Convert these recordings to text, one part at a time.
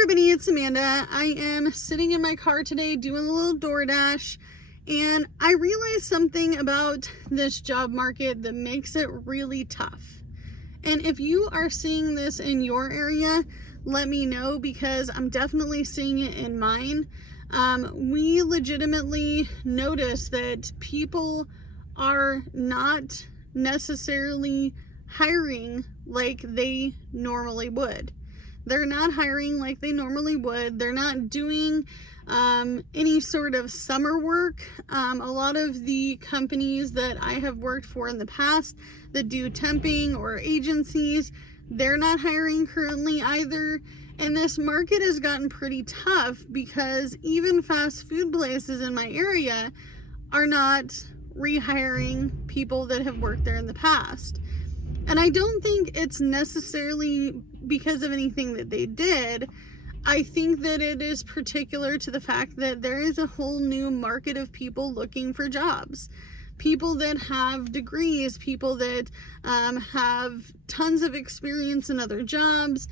everybody, it's Amanda. I am sitting in my car today doing a little DoorDash, and I realized something about this job market that makes it really tough. And if you are seeing this in your area, let me know, because I'm definitely seeing it in mine. We legitimately notice that people are not necessarily hiring like they normally would. They're not hiring like they normally would. They're not doing any sort of summer work. A lot of the companies that I have worked for in the past that do temping or agencies, they're not hiring currently either. And this market has gotten pretty tough because even fast food places in my area are not rehiring people that have worked there in the past. And I don't think it's necessarily because of anything that they did. I think that it is particular to the fact that there is a whole new market of people looking for jobs. People that have degrees, people that have tons of experience in other jobs,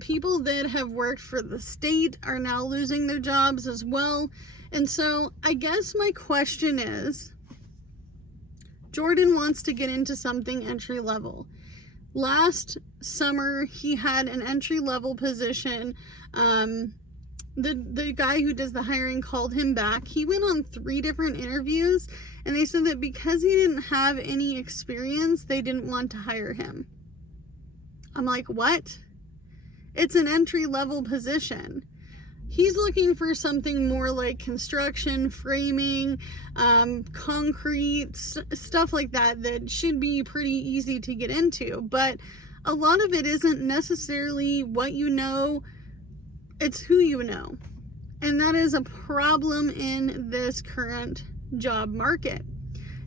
people that have worked for the state are now losing their jobs as well. And so I guess my question is, Jordan wants to get into something entry level. Last summer, he had an entry level position. The guy who does the hiring called him back. He went on 3 different interviews, and they said that because he didn't have any experience, they didn't want to hire him. I'm like, what? It's an entry level position. He's looking for something more like construction, framing, concrete, stuff like that, that should be pretty easy to get into. But a lot of it isn't necessarily what you know, it's who you know. And that is a problem in this current job market.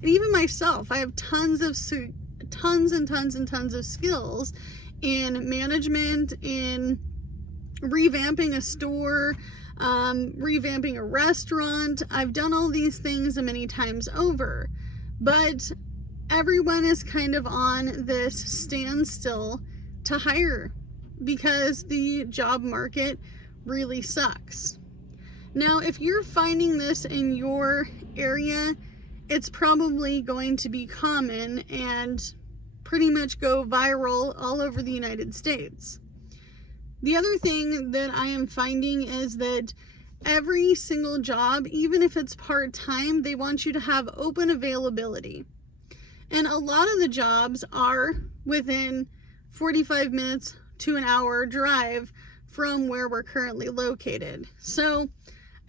And even myself, I have tons and tons of skills in management, in revamping a store, revamping a restaurant. I've done all these things many times over, but everyone is kind of on this standstill to hire because the job market really sucks. Now, if you're finding this in your area, it's probably going to be common and pretty much go viral all over the United States. The other thing that I am finding is that every single job, even if it's part-time, they want you to have open availability. And a lot of the jobs are within 45 minutes to an hour drive from where we're currently located. So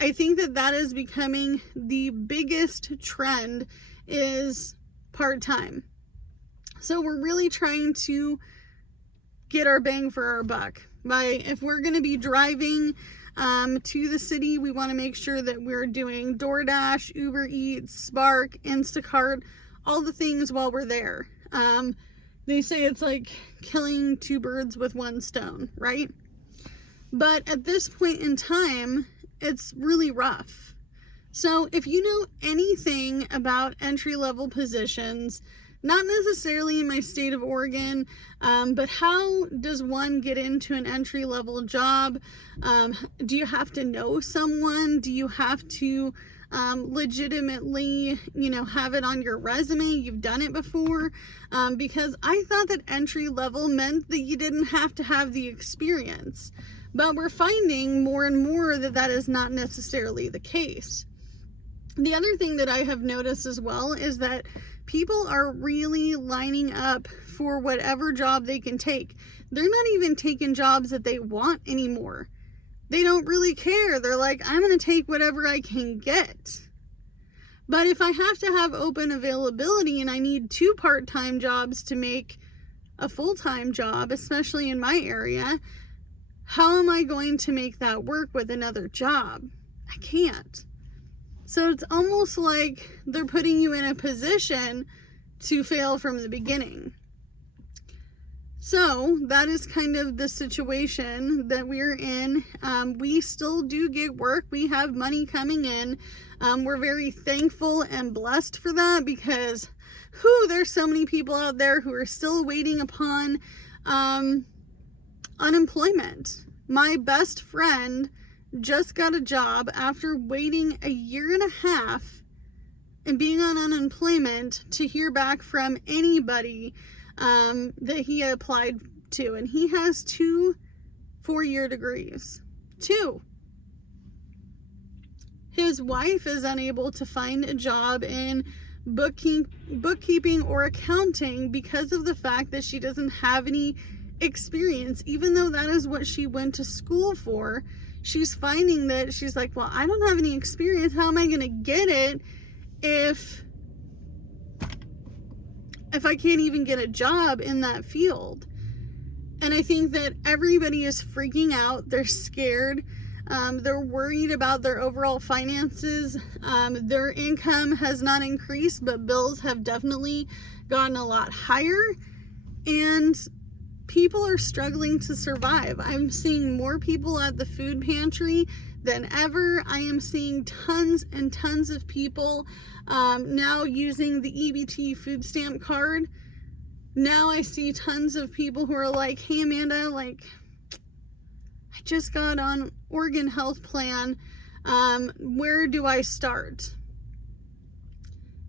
I think that that is becoming the biggest trend, is part-time. So we're really trying to get our bang for our buck. If we're going to be driving to the city, we want to make sure that we're doing DoorDash, Uber Eats, Spark, Instacart, all the things while we're there. They say it's like killing 2 birds with 1 stone, right? But at this point in time, it's really rough. So if you know anything about entry-level positions, not necessarily in my state of Oregon, but how does one get into an entry-level job? Do you have to know someone? Do you have to legitimately, have it on your resume? You've done it before? Because I thought that entry-level meant that you didn't have to have the experience. But we're finding more and more that that is not necessarily the case. The other thing that I have noticed as well is that people are really lining up for whatever job they can take. They're not even taking jobs that they want anymore. They don't really care. They're like, I'm going to take whatever I can get. But if I have to have open availability and I need 2 part-time jobs to make a full-time job, especially in my area, how am I going to make that work with another job? I can't. So it's almost like they're putting you in a position to fail from the beginning. So that is kind of the situation that we're in. We still do gig work. We have money coming in. We're very thankful and blessed for that because there's so many people out there who are still waiting upon unemployment. My best friend just got a job after waiting a year and a half and being on unemployment to hear back from anybody that he applied to. And he has 2 4-year degrees. 2. His wife is unable to find a job in bookkeeping or accounting because of the fact that she doesn't have any experience, even though that is what she went to school for. She's finding that she's like, well, I don't have any experience. How am I going to get it if I can't even get a job in that field? And I think that everybody is freaking out. They're scared. They're worried about their overall finances. Their income has not increased, but bills have definitely gotten a lot higher. And people are struggling to survive. I'm seeing more people at the food pantry than ever. I am seeing tons and tons of people now using the EBT food stamp card. Now I see tons of people who are like, hey Amanda, like, I just got on Oregon Health Plan. Where do I start?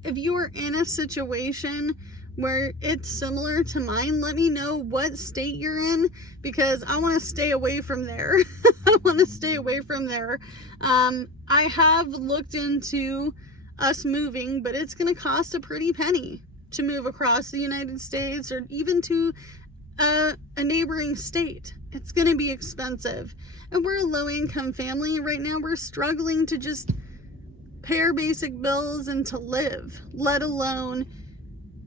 If you are in a situation where it's similar to mine, let me know what state you're in, because I want to stay away from there. I want to stay away from there. I have looked into us moving, but it's going to cost a pretty penny to move across the United States or even to a neighboring state. It's going to be expensive. And we're a low-income family. Right now we're struggling to just pay our basic bills and to live, let alone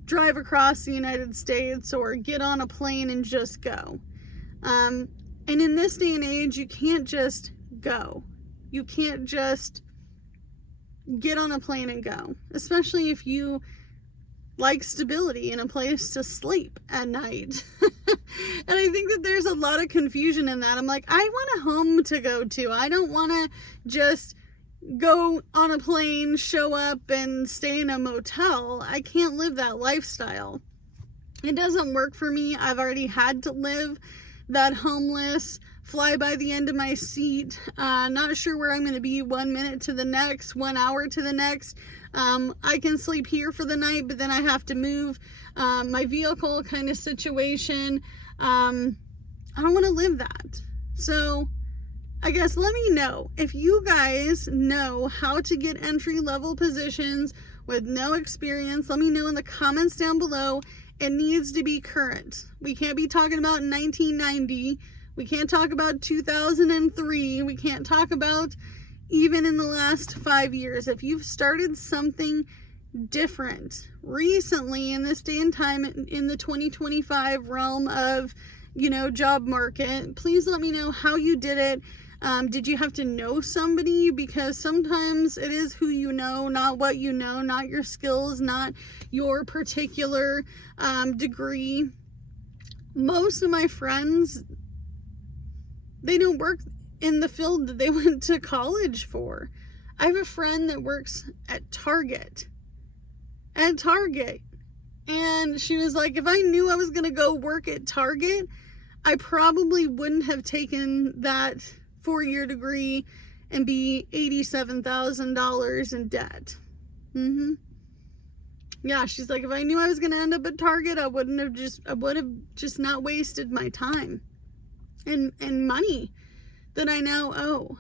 drive across the United States or get on a plane and just go. And in this day and age, you can't just go. You can't just get on a plane and go, especially if you like stability and a place to sleep at night. And I think that there's a lot of confusion in that. I'm like, I want a home to go to. I don't want to just go on a plane, show up, and stay in a motel. I can't live that lifestyle. It doesn't work for me. I've already had to live that homeless, fly by the end of my seat, not sure where I'm going to be 1 minute to the next, 1 hour to the next. I can sleep here for the night, but then I have to move my vehicle kind of situation. I don't want to live that. So I guess let me know if you guys know how to get entry-level positions with no experience. Let me know in the comments down below. It needs to be current. We can't be talking about 1990. We can't talk about 2003. We can't talk about even in the last 5 years. If you've started something different recently in this day and time in the 2025 realm of, job market, please let me know how you did it. Did you have to know somebody? Because sometimes it is who you know, not what you know, not your skills, not your particular degree. Most of my friends, they don't work in the field that they went to college for. I have a friend that works at Target. And she was like, if I knew I was going to go work at Target, I probably wouldn't have taken that 4-year degree and be $87,000 in debt. Yeah, she's like, if I knew I was going to end up at Target, I would have just not wasted my time and money that I now owe.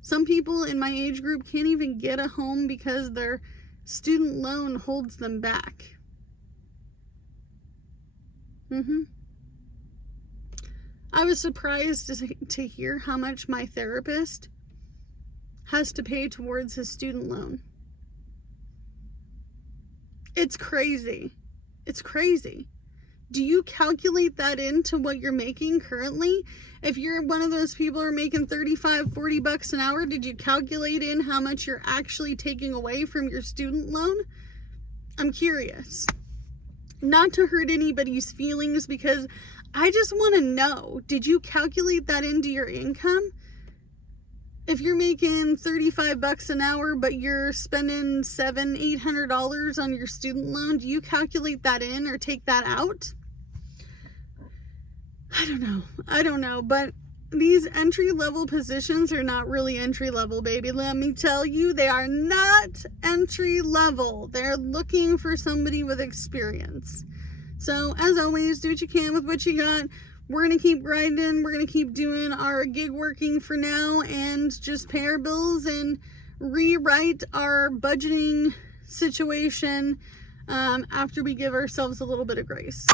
Some people in my age group can't even get a home because their student loan holds them back. I was surprised to hear how much my therapist has to pay towards his student loan. It's crazy. It's crazy. Do you calculate that into what you're making currently? If you're one of those people who are making $35-40 an hour, did you calculate in how much you're actually taking away from your student loan? I'm curious. Not to hurt anybody's feelings, because I just want to know, did you calculate that into your income? If you're making $35 an hour, but you're spending $700-800 on your student loan, do you calculate that in or take that out? I don't know, but these entry-level positions are not really entry-level, baby. Let me tell you, they are not entry-level. They're looking for somebody with experience. So, as always, do what you can with what you got. We're going to keep grinding. We're going to keep doing our gig working for now and just pay our bills and rewrite our budgeting situation after we give ourselves a little bit of grace.